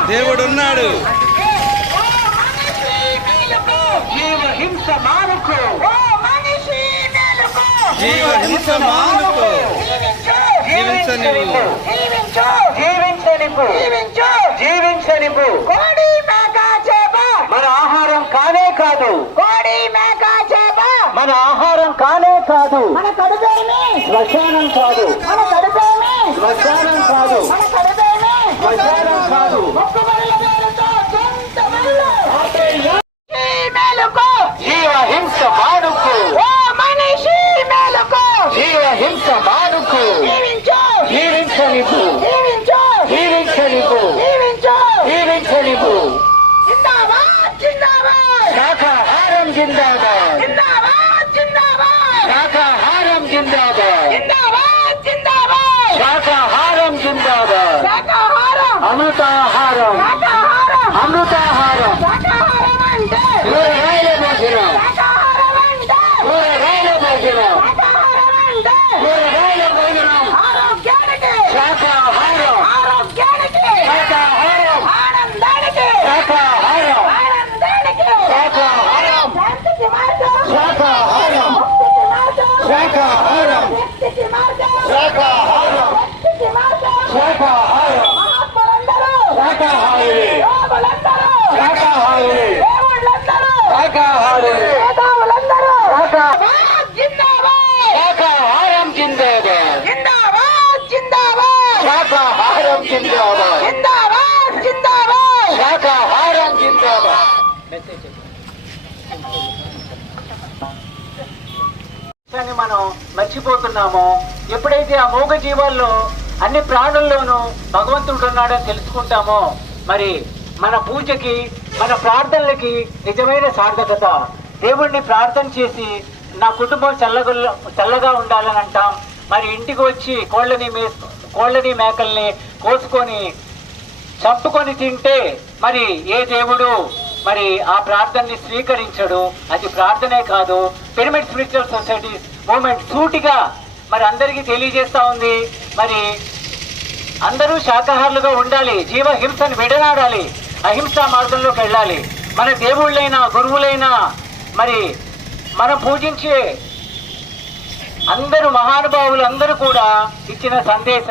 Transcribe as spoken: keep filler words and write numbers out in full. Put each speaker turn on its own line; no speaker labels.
దేవుడున్నాడు.
జీవ హింస మానుకో,
జీవ హింస మానుకో, జీవించనివ్వు,
జీవించనివ్వు, జీవించనివ్వు. కోడి మేక చేప మన ఆహారం కానే కాదు. కోడి మేక చేప మన ఆహారం కానే కాదు. మన కడుపేమి శ్మశానం కాదు. మన కడుపేమి శ్మశానం కాదు. మన కడుపేమి శ్మశానం కాదు. జీవ హింస మానుకు, ఓ మనిషి మేలుకు, జీవ హింస మానుకు, జీవించనివ్వు, జీవించనివ్వు, జీవించనివ్వు. జిందాబాద్ జిందాబాద్, శాకాహారం జిందాబాద్, జిందాబాద్ జిందాబాద్, శాకాహారం జిందాబాద్, జిందాబాద్ జిందాబాద్, శాకాహారం జిందాబాద్, శాకాహారం అమృతాహారం, శాకాహారం అమృతాహారం, శాకాహారం అంటే కూరగాయల భోజనం, శాకాహారం అంటే కూరగాయల భోజనం, శాకాహారం అంటే కూరగాయల భోజనం, ఆరోగ్యానికి శాకాహారం, ఆరోగ్యానికి శాకాహారం, ఆనందానికి శాకాహారం, ఆనందానికి శాకాహారం, శాంతికి మార్గం శాకాహారం, ముక్తికి మార్గం శాకాహారం, ముక్తికి మార్గం శాకాహారం, ముక్తికి మార్గం శాకాహారం. మహాత్ములందరూ శాకాహారులే, యోగులందరూ శాకాహారులే, దేవుళ్ళందరూ శాకాహారులే, మేధావులందరూ శాకాహారం జిందాబాద్, శాకాహారం జిందాబాద్, జిందాబాద్ జిందాబాద్, శాకాహారం జిందాబాద్, జిందాబాద్ జిందాబాద్, శాకాహారం జిందాబాద్. మనం మర్చిపోతున్నామో, ఎప్పుడైతే ఆ మూగ జీవాల్లో అన్ని ప్రాణుల్లోనూ భగవంతుడు ఉన్నాడని తెలుసుకుంటామో, మరి మన పూజకి మన ప్రార్థనలకి నిజమైన సార్థకత. దేవుణ్ణి ప్రార్థన చేసి నా కుటుంబం చల్లగా చల్లగా ఉండాలని అంటాం. మరి ఇంటికి వచ్చి కోళ్ళని మే కోళ్ళని మేకల్ని కోసుకొని చంపుకొని తింటే మరి ఏ దేవుడు మరి ఆ ప్రార్థనని స్వీకరించడు. అది ప్రార్థనే కాదు. పిరమిడ్ స్పిరిచువల్ సొసైటీస్ మూమెంట్ సూటిగా మరి అందరికీ తెలియజేస్తా ఉంది. మరి అందరూ శాకాహారులుగా ఉండాలి, జీవ హింసను విడనాడాలి, అహింసా మార్గంలోకి వెళ్ళాలి. మన దేవుళ్ళైనా గురువులైనా మరి మనం పూజించే అందరూ మహానుభావులు అందరూ కూడా ఇచ్చిన సందేశం